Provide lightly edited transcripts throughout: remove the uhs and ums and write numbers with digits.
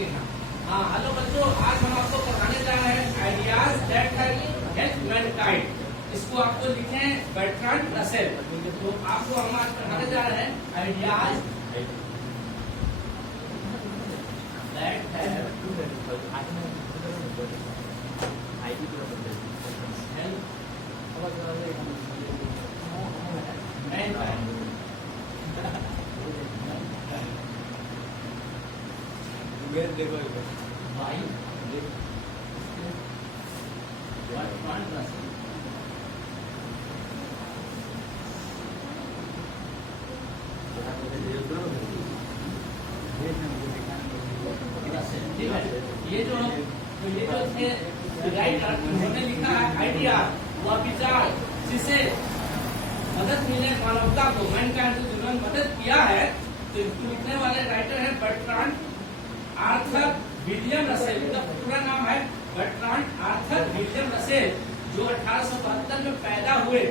सकते हैं। हाँ हेलो बच्चों, आज हम आपको पढ़ाने जा रहे हैं आइडियाज दैट हेल्प मैनकाइंड। इसको आपको लिखे हैं बर्ट्रांड रसेल। तो आपको हम आज पढ़ाने जा रहे हैं आइडियाज दैट हेल्प मैनकाइंड। देखो भाई बर्ट्रांड रसेल ठीक है। ये जो थे राइटर, उन्होंने लिखा है आइडिया व विचार जिसे मदद मिले मानवता को, मैनकाइंड को जिन्होंने मदद किया है। तो लिखने वाले राइटर है बर्ट्रांड आर्थर विलियम रसेल। इनका पूरा नाम है बर्ट्रांड आर्थर विलियम रसेल, जो 1872 में पैदा हुए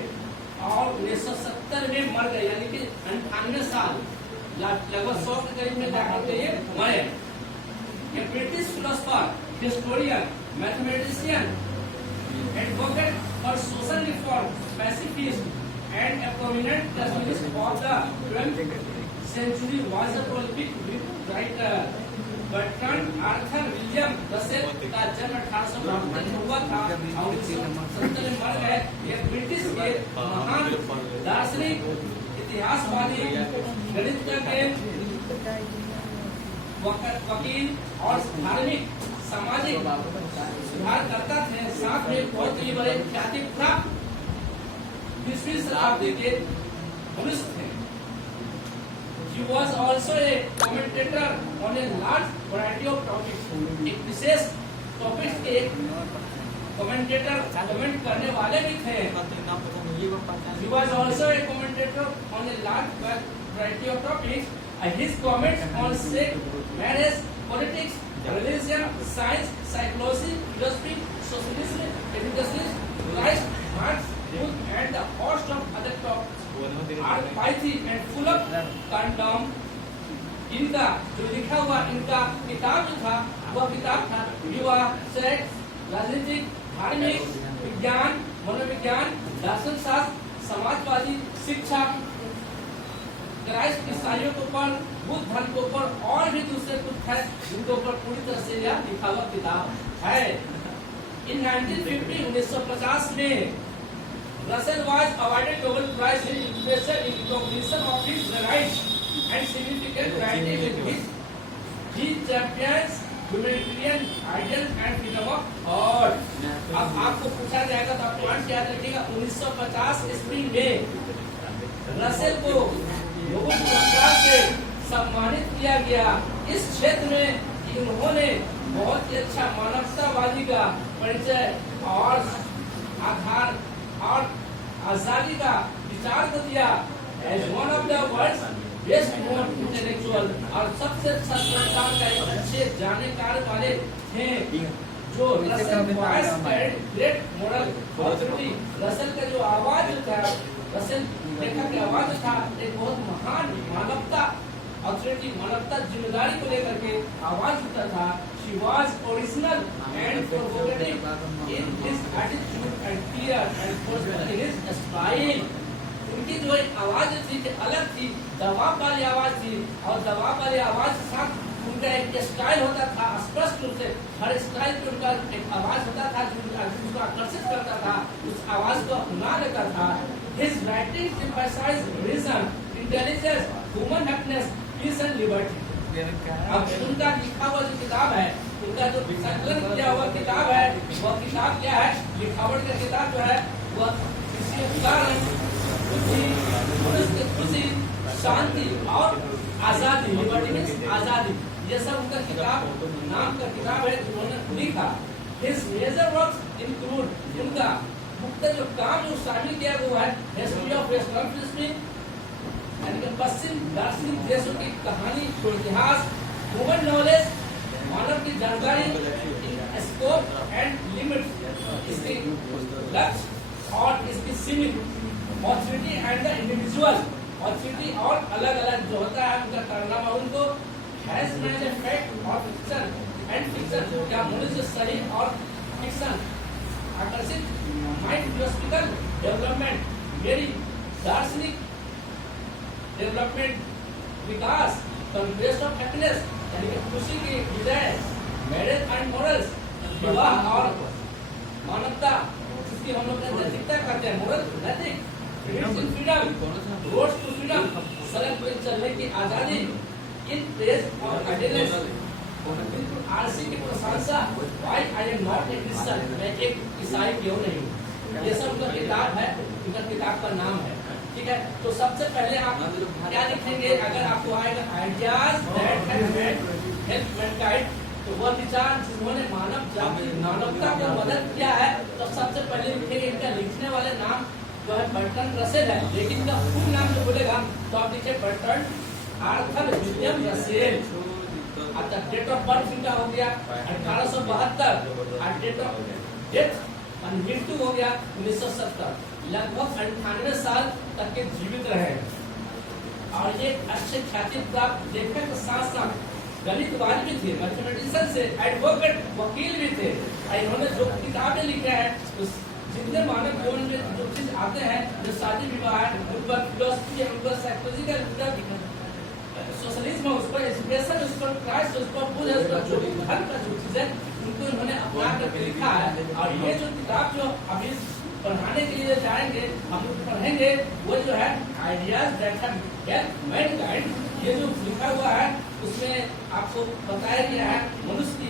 और 1970 में मर गए, यानी कि 98 साल, लगभग 100 के करीब में जाकर के ये मरे। A British philosopher, historian, mathematician, advocate for social reform, pacifist, and a prominent Catholic of the 12th century, was a prolific writer. Bertrand Arthur William Russell का जन्म 1872 में हुआ था और 1970 में मर गए। ये ब्रिटिश के महान दार्शनिक, इतिहासवादी, गणितज्ञ, वकील और धार्मिक सामाजिक सुधारकर्ता थे। साथ में बहुत ही बड़े ख्याति प्राप्त 20वीं शताब्दी के मनुष्य थे। He was also a commentator on a large variety of topics. एक विशेष टॉपिक के कमेंटेटर, कमेंट करने वाले भी थे। He was also a commentator on a large variety of topics. His comments on sex, marriage, politics, religion, science, psychology, philosophy, socialism, education, Christ, Marx, youth, and the host of other topics are pithy and full of condom. इनका जो लिखा हुआ इनका किताब जो था, वह किताब था विवाह, सेक्स, राजनीतिक, धार्मिक, विज्ञान, मनोविज्ञान, दर्शन शास्त्र, समाजवादी, शिक्षा, क्राइस्ट, ईसाइयों के ऊपर, बुद्ध धर्म के ऊपर और भी दूसरे कुछ है जिनके ऊपर पूरी तरह से यह लिखा हुआ किताब है। इन 1950 में Russell was awarded Nobel Prize in Literature in recognition of his varied and significant writing with which he champions humanitarian ideals and freedom of thought। अब आपको पूछा जाएगा तो आप पॉइंट याद रखिएगा। 1950 ईस्वी में रसेल को नोबेल पुरस्कार से सम्मानित किया गया। इस क्षेत्र में इन्होंने बहुत ही अच्छा मानवतावादी का परिचय और आधार और आजादी का विचार को दिया। As one of the world's best known intellectual, और सबसे अच्छा संचार का एक अच्छे जानकार वाले थे। जो Russell voice carried great moral authority, Russell का जो आवाज था, रसेल देखा कि आवाज था एक बहुत महान मानवता ऑथोरिटी, मानवता जिम्मेदारी को लेकर के आवाज उठता था। She was original and provocative in his attitude and fear and forceful in his style। उनकी जो एक आवाज थी अलग थी, दबाव वाली आवाज थी, और दबाव वाली आवाज के साथ उनका एक स्टाइल होता था। स्पष्ट रूप से हर स्टाइल पे उनका एक आवाज होता था जो उसको आकर्षित करता था, उस आवाज को अपना लेता था। His writing emphasized reason, intelligence, human happiness, peace and liberty। अब उनका लिखा हुआ जो किताब है, उनका जो संकलन किया हुआ किताब है, वह किताब क्या है? लिखावट का किताब जो है वह किसी कारण, खुशी, शांति और आजादी, लिबर्टी मीन्स आजादी, ये सब उनका किताब नाम का किताब है उन्होंने लिखा। His major works include, उनका मुख्य जो काम जो शामिल किया हुआ है, हिस्ट्री ऑफ वेस्टर्न फिलोसफी, यानी कि पश्चिम दार्शनिक देशों की कहानी, इतिहास, ह्यूमन नॉलेज, मानव की जानकारी, स्कोप एंड लिमिट, इसके लक्ष्य और इसकी सीमित, authority and the individual, authority और अलग अलग जो होता है उनका कारनामा, उनको has man effect of fiction मनुष्य सही और फिक्शन आकर्षित माइंड फिलोसफिकल डेवलपमेंट, मेरी दार्शनिक development, Vikas, conquest of happiness यानी कि खुशी की विजय, मैरिज एंड मॉरल्स, विवाह और मानवता, जिसकी हम लोग नैतिकता कहते हैं, मोरल नैतिक, फ्रीडम, रोड्स टू फ्रीडम, सड़क पर चलने की आजादी, इन प्रेस और आइडियलिस्ट, आरसी की प्रशंसा, why I am not a Christian, मैं एक ईसाई क्यों नहीं हूँ। ये सब उनका किताब है, उनका किताब का नाम है, ठीक है। तो सबसे पहले आप क्या लिखेंगे, अगर आपको आएगा ideas that have help Mankind, तो वह विचार जिन्होंने मानव जाति मानवता को मदद किया है, तो सबसे पहले लिखेंगे इनका लिखने वाले नाम जो है बर्टन रसेल है, लेकिन इनका पूर्ण नाम जो बोलेगा तो आप लिखे बर्टन आर्थर विलियम रसेल। अच्छा, डेट ऑफ बर्थ इनका हो गया 1872 और डेट ऑफ डेथ और मृत्यु हो गया 1970। लगभग 98 साल तक के जीवित रहे और ये अच्छे ख्याति प्राप्त लेखक के साथ साथ गणितवादी भी थे, मैथमेटिशियन से, एडवोकेट वकील भी थे। इन्होंने जो किताबें लिखे हैं, जितने मानव जीवन में जो चीज आते हैं, जो शादी विवाह है, उन पर फिलोसफी है, उन पर साइकोलॉजिकल, सोशलिज्म, उस पर एजुकेशन, उस पर क्राइस्ट, उस पर बुद्ध, उस पर जो भी धर्म का जो चीज है, उनको इन्होंने अपना करके लिखा है। और ये जो किताब जो अभी पढ़ाने के लिए जाएंगे, हम लोग पढ़ेंगे, वो जो है ideas that have helped Mankind, ये जो लिखा हुआ है उसमें आपको बताया गया है मनुष्य की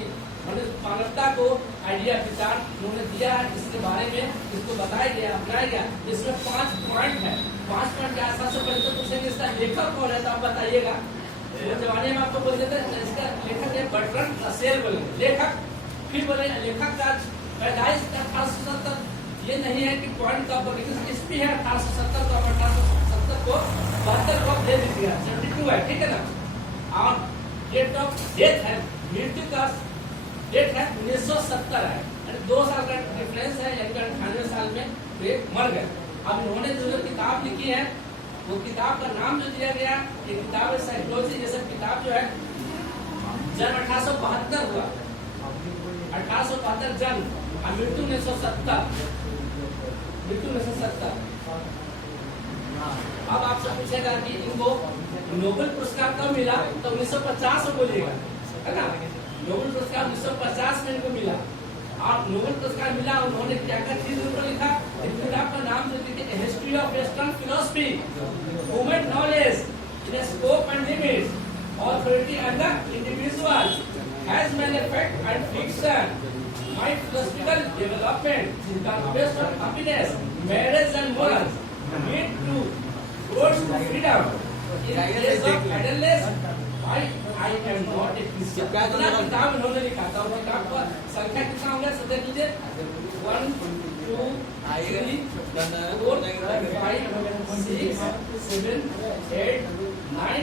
मानवता को आइडिया विचार उन्होंने दिया है, इसके बारे में इसको बताया गया, अपनाया गया। इसमें 5 पॉइंट है। 5 पॉइंट के आसपास से पहले तो पूछेंगे इसका लेखक कौन है, तो आप बताइएगा। वो जमाने में आपको बोल देते हैं इसका लेखक है बर्टन रसेल, बोले लेखक। फिर बोले लेखक का पैदाइश 1870, ये नहीं है कि पॉइंट का ईस्वी है 1870, तो 1870 को 72 को दे दीजिएगा, 72 है, ठीक है ना। और डेट ऑफ डेथ है, मृत्यु का डेट है 1970 है, 2 साल का डिफरेंस है, यानी 98 साल में वे मर गए। अब इन्होंने जो किताब लिखी है, वो किताब का नाम जो दिया गया, ये किताब है साइकोलॉजी। जैसे किताब जो है जन्म 1872 हुआ, 1872 जन्म और मृत्यु 1970, मृत्यु 1970। अब आपसे पूछेगा कि इनको नोबेल पुरस्कार कब मिला, तो 1950 में बोलिएगा, है ना। नोबेल पुरस्कार 1950 में इनको मिला। और नोबेल पुरस्कार मिला, उन्होंने क्या क्या चीज ऊपर लिखा, इस किताब का नाम जो लिखे history of western philosophy, human knowledge in scope and limits, authority and the individual, has manifest and fiction, mind philosophical development, conquest of happiness, marriage and morals, need to roads to freedom, in place of idleness, I am not a Christian। कितना किताब इन्होंने लिखा था, और किताब का संख्या कितना हो गया, सब देख लीजिए, 1 2 3 4 5 6 7 8 9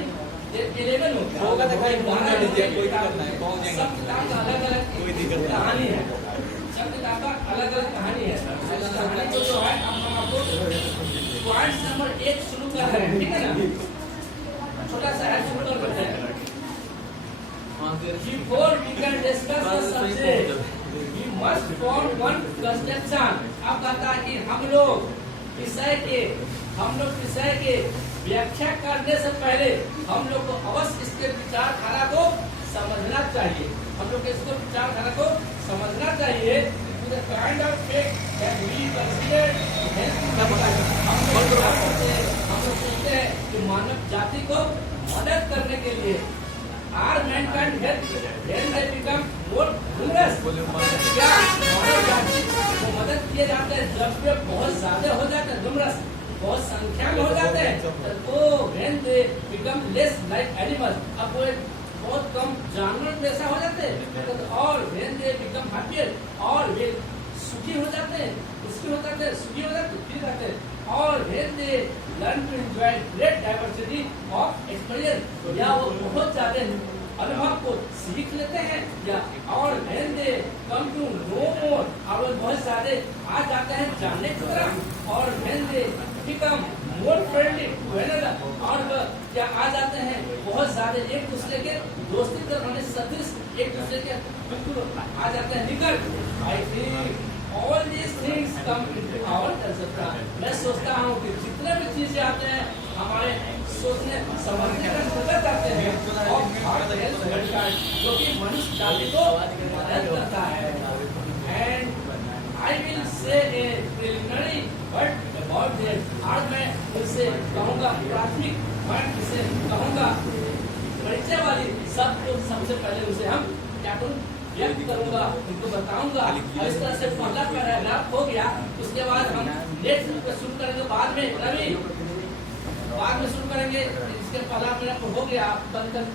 11 हो गया, होगा तो कोई बना लीजिए, कोई दिक्कत नहीं, पहुंच जाएंगे। सब किताब का अलग अलग कहानी है, सब किताब का अलग अलग कहानी है। कहानी को जो है हम आपको पॉइंट नंबर 1 शुरू कर रहे हैं, ठीक है ना। छोटा सा है, शुरू कर देते हैं। Before we can discuss the subject, we must form one conception। अब कहता है कि हम लोग विषय के व्याख्या करने से पहले हम लोग को अवश्य इसके विचारधारा को समझना चाहिए। हम लोग इसको विचारधारा को समझना चाहिए। The kind of fact that we consider हम लोग सोचते हैं कि मानव जाति को मदद करने के लिए Are mankind help when they become more numerous? क्या मानव जाति को मदद किए जाते हैं जब वे बहुत ज्यादा हो जाते हैं, numerous बहुत संख्या में हो जाते हैं, तो when they become less like animals, अब वो बहुत कम जानवर जैसा हो जाते हैं, और when they become happier, और वे सुखी हो जाते हैं, सुखी हो जाते हैं, और when they learn to enjoy great diversity of experience, या वो बहुत ज्यादा अनुभव को सीख लेते हैं, या और when they come to know more, और वो बहुत ज्यादा आ जाते हैं जानने की तरफ, और when they become more friendly और क्या आ जाते हैं बहुत ज्यादा एक दूसरे के दोस्ती करने सदृश एक दूसरे के बिल्कुल आ जाते हैं निकट। I think all these things come into our culture. मैं सोचता हूँ कि जितने भी चीजें आते हैं हमारे सोचने समझने का मदद करते हैं और जो कि मनुष्य जाति को मदद करता है। And I will say A preliminary but about that, आज मैं इनसे कहूँगा प्राथमिक, मैं इसे कहूँगा परिचय वाली सबको सबसे पहले उसे हम क्या करूँ व्यक्त करूंगा, उनको बताऊंगा। और इस तरह से पहला पैराग्राफ हो गया। उसके बाद हम नेक्स्ट शुरू करेंगे बाद में शुरू करेंगे। इसके पहला पैराग्राफ हो गया बंद कर